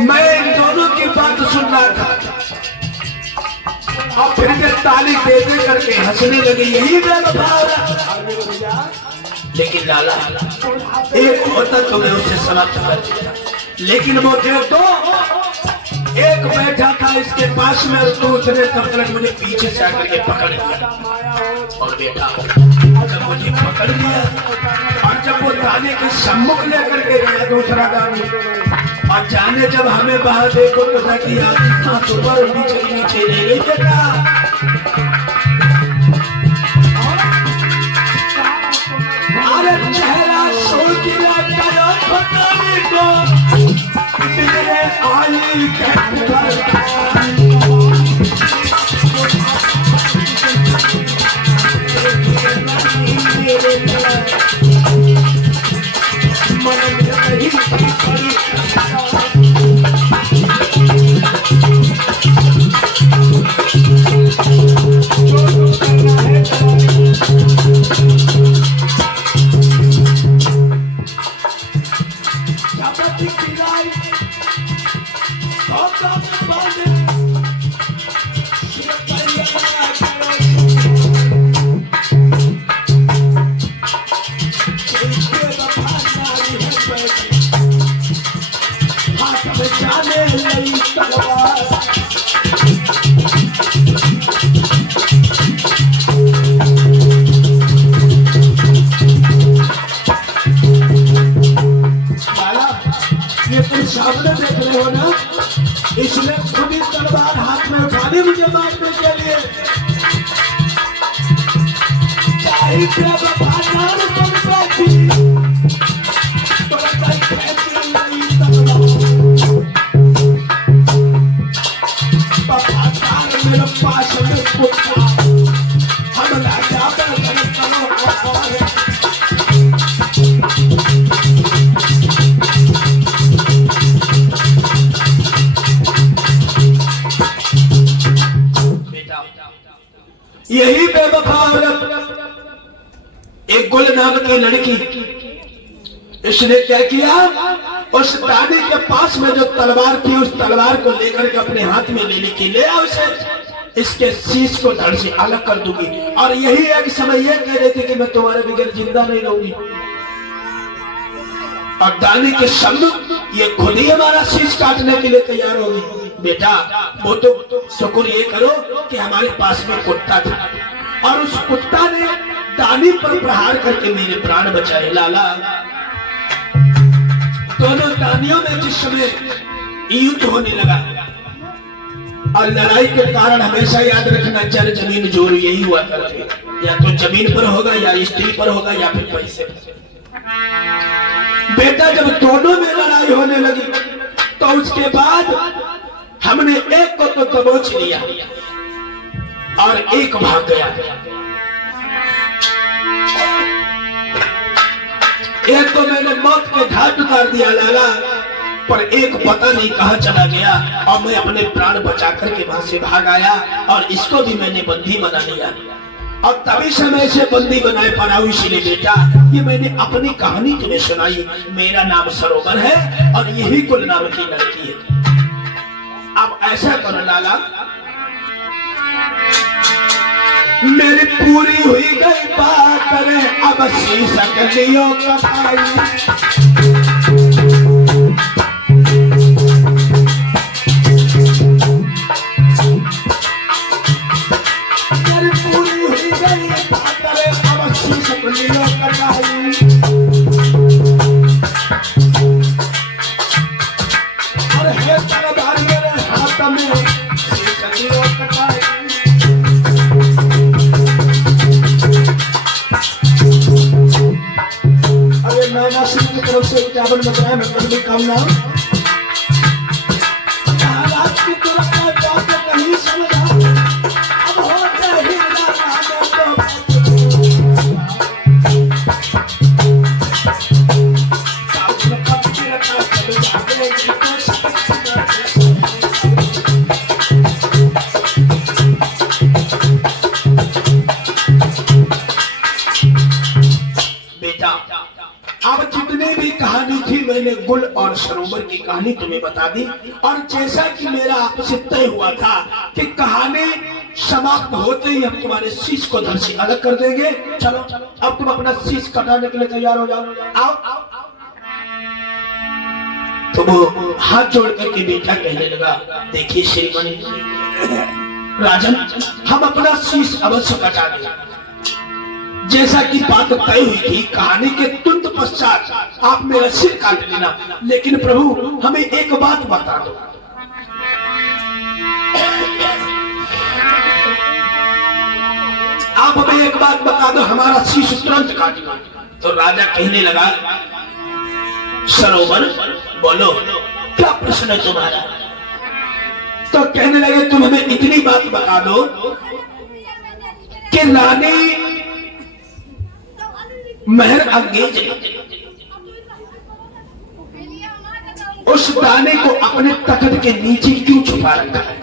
मैं इन दोनों की बात सुन रहा था और फिर के ताली दे दे करके हंसने लगे, यही बेवफा। लेकिन लाला एक होता तो मैं उसे समाप्त कर देता, लेकिन वो तो एक बैठा था इसके पास में और दूसरे तब मुझे पीछे से आकर के पकड़ लिया। और बेटा जब मुझे पकड़ लिया और जब वो दाने के सम्मुख लेकर के गया दूसरा दानी, और जाने जब हमें बाहर देखो तो किया ऊपर नीचे नीचे ले गई बेटा। अरे चेहरा सोचिला करो बताने को मेरे आली सामने देख रहे हो ना, इसने खुद ही तलवार हाथ में उठाने मुझे मारने के लिए मेरे पास में हम यही बेवफा औरत एक गुल नाम की लड़की, इसने क्या किया, उस दादी के पास में जो तलवार थी उस तलवार को लेकर के अपने हाथ में लेने की ले आओ उसे, इसके शीश को धड़ से अलग कर दूंगी। और यही एक समय यह कह रही थी कि मैं तुम्हारे बगैर जिंदा नहीं रहूंगी। और दादी के सम्मुख ये खुद ही हमारा शीश काटने के लिए तैयार हो गई। बेटा वो तो शुक्र ये करो कि हमारे पास में कुत्ता था और उस कुत्ता ने दानी पर प्रहार करके मेरे प्राण बचाए। लाला दोनों दानियों में जिस समय युद्ध होने लगा और लड़ाई के कारण हमेशा याद रखना जल जमीन जोर यही हुआ करते, या तो जमीन पर होगा या स्त्री पर होगा या फिर पैसे पर। बेटा जब दोनों में लड़ाई होने लगी तो उसके बाद हमने एक को तो दबोच लिया और एक भाग गया। एक तो मैंने मौत के घाट उतार दिया लाला, पर एक पता नहीं कहां चला गया और मैं अपने प्राण बचा करके वहां से भाग आया और इसको भी मैंने बंदी बना लिया। और तभी से मैं इसे बंदी बनाए पड़ा हूं। इसीलिए बेटा ये मैंने अपनी कहानी तुम्हें सुनाई। मेरा नाम सरोवर है और यही कुल नाम की लड़की है। अब ऐसा करो लाला, मेरी पूरी हुई गई बात करे, अब शीशा कलियों का भाई। मेरी पूरी हुई गई बात करे, अब शीशा कलियों का भाई। और हे तलवार मेरे हाथ में शीशा कलियों का भाई। की तरफ से उच्चारण बताया मैं कभी काम ना रात की तरफ का बात कहीं समझा। अब होते ही अब जितनी भी कहानी थी मैंने गुल और सरोवर की कहानी तुम्हें बता दी। और जैसा कि मेरा आपसे तय हुआ था कि कहानी समाप्त होते ही हम तुम्हारे शीश को धड़ से अलग कर देंगे। चलो अब तुम अपना शीश कटाने के लिए तैयार हो जाओ। आओ। तो वो हाथ जोड़ करके बेटा कहने लगा, देखिए श्रीमन राजन, हम अपना शीश अवश्य कटा देंगे। जैसा कि बात तय हुई थी, कहानी के तुरंत पश्चात आप मेरा सिर काट लेना। लेकिन प्रभु हमें एक बात बता दो। आप हमें एक बात बता दो, हमारा शीश तुरंत काट दो। तो राजा कहने लगा, सरोवर बोलो क्या प्रश्न है तुम्हारा? तो कहने लगे, तुम हमें इतनी बात बता दो कि रानी महर अंगेज उस दाने को अपने तख्त के नीचे क्यों छुपा रखा है?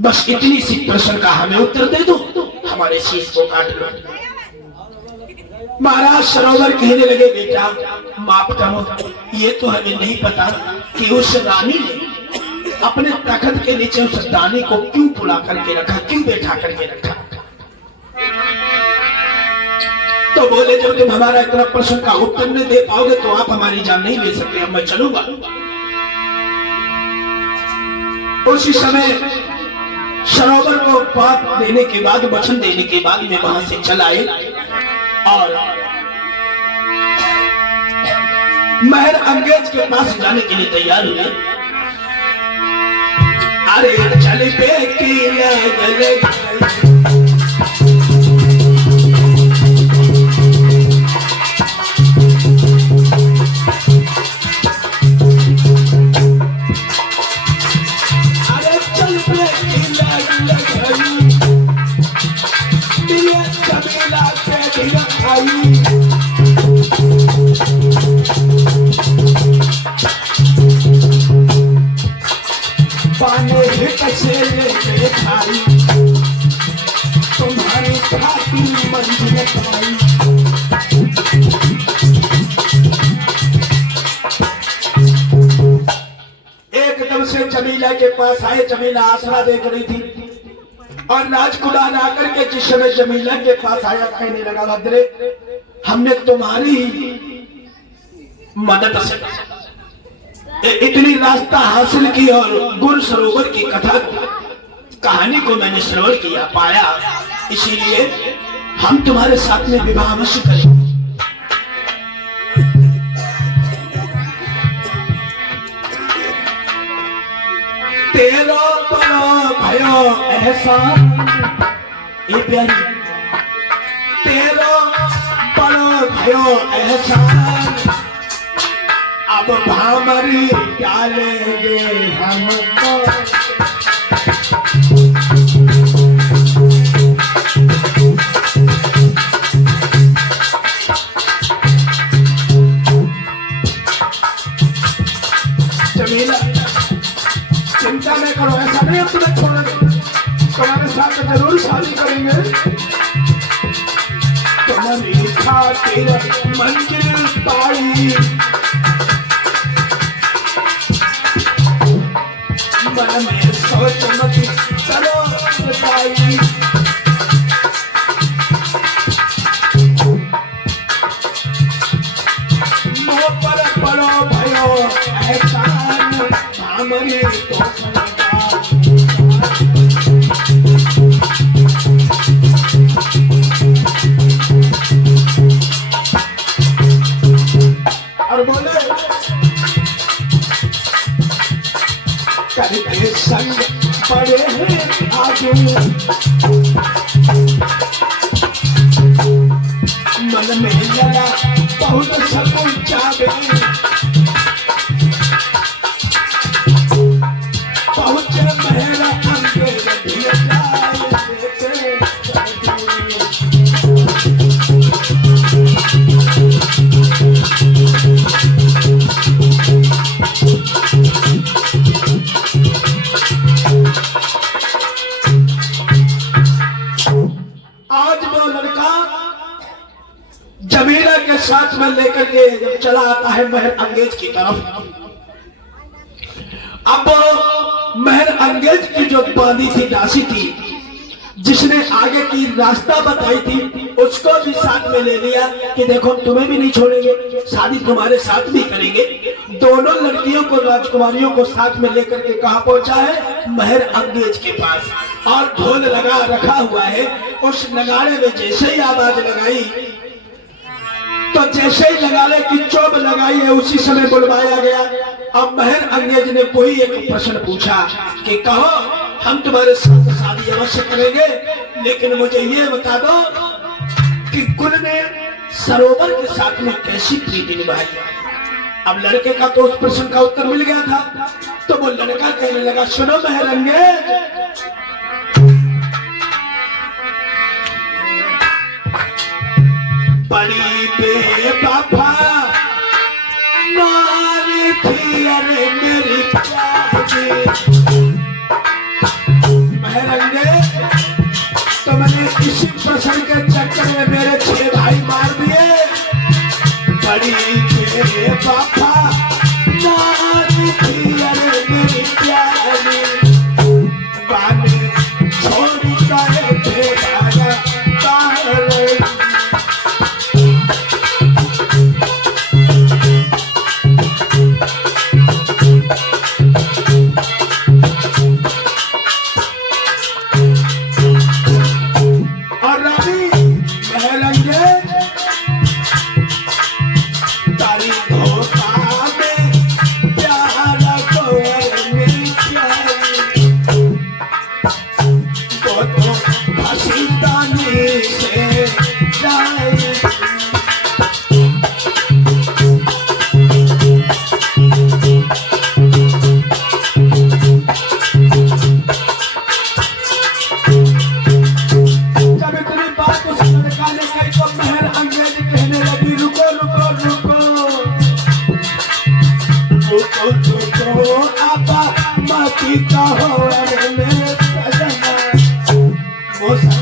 बस इतनी सी प्रश्न का हमें उत्तर दे दो, हमारे शीश को काट लो। महाराज सरोवर कहने लगे, बेटा माफ करो, ये तो हमें नहीं पता कि उस रानी ने अपने तख्त के नीचे उस दाने को क्यों बुला करके रखा, क्यों बैठा करके रखा। तो बोले, जब तुम हमारा इतना प्रश्न का उत्तर नहीं दे पाओगे तो आप हमारी जान नहीं ले सकते, अब मैं चलूंगा। उसी समय सरोवर को बात देने के बाद, वचन देने के बाद में वहां से चल आए और महर अंगेज के पास जाने के लिए तैयार हुए। अरे चल पे की तुम्हारी खाती मंजिल पाई। एकदम से जमीला के पास आए। जमीला आसरा देख रही थी और राजकुमार आकर के जिस समय जमीला के पास आया, कहने लगा, भद्रे हमने तुम्हारी मदद से इतनी रास्ता हासिल की और गुल सरोवर की कथा कहानी को मैंने श्रवण किया, पाया, इसीलिए हम तुम्हारे साथ में विवाह अवश्य करें। तेरा बड़ा भयो एहसान, ये प्यारी, तेरा बड़ा भयो एहसान, अब भामरी डालेंगे हमको। जमीला चिंता नहीं करो, ऐसा नहीं हम तुम्हें छोड़ेंगे, तुम्हारे साथ जरूर शादी करेंगे। तुम्हारी खातिर मंजिल पाई, मन में सोच मत करो बताई। मुँह पर पड़ो भयो एहसान, भामरी तो और बोले, करके संग पड़े हैं आगे, मन में लगा बहुत सकून चाहे, पहुंचे मेरा अंगेज दिए जाए देते। आज वो लड़का जमीला के साथ में लेकर करके जब चला आता है महर अंगेज की तरफ। अब महर अंगेज की जो बांधी थी, दासी थी, जिसने आगे की रास्ता बताई थी, उसको भी साथ में ले लिया कि देखो तुम्हें भी नहीं छोड़ेंगे, शादी तुम्हारे साथ भी करेंगे। दोनों लड़कियों को, राजकुमारियों को साथ में लेकर के कहाँ पहुंचा है? महर अंगेज के पास। और ढोल लगा रखा हुआ है। उस नगाड़े में जैसे ही आवाज लगाई, तो जैसे ही नगाड़े की चोब लगाई है, उसी समय बुलवाया गया। अब महर अंगेज ने कोई एक प्रश्न पूछा कि कहो, हम तुम्हारे साथ शादी अवश्य करेंगे, लेकिन मुझे ये बता दो कि कुल ने सरोवर के साथ में कैसी प्रीति निभाई। अब लड़के का तो उस प्रश्न का उत्तर मिल गया था, तो वो लड़का कहने लगा, सुनो महर अंगेज, बड़ी बेवफा नारी थी अरे मेरी प्यारी। महर अंगेज, तुमने इसी प्रश्न के चक्कर में मेरे 6 भाई मार दिए। बड़ी बेवफा नारी थी अरे मेरी प्यारी, बाने छोड़ कर भेजा तारे। हो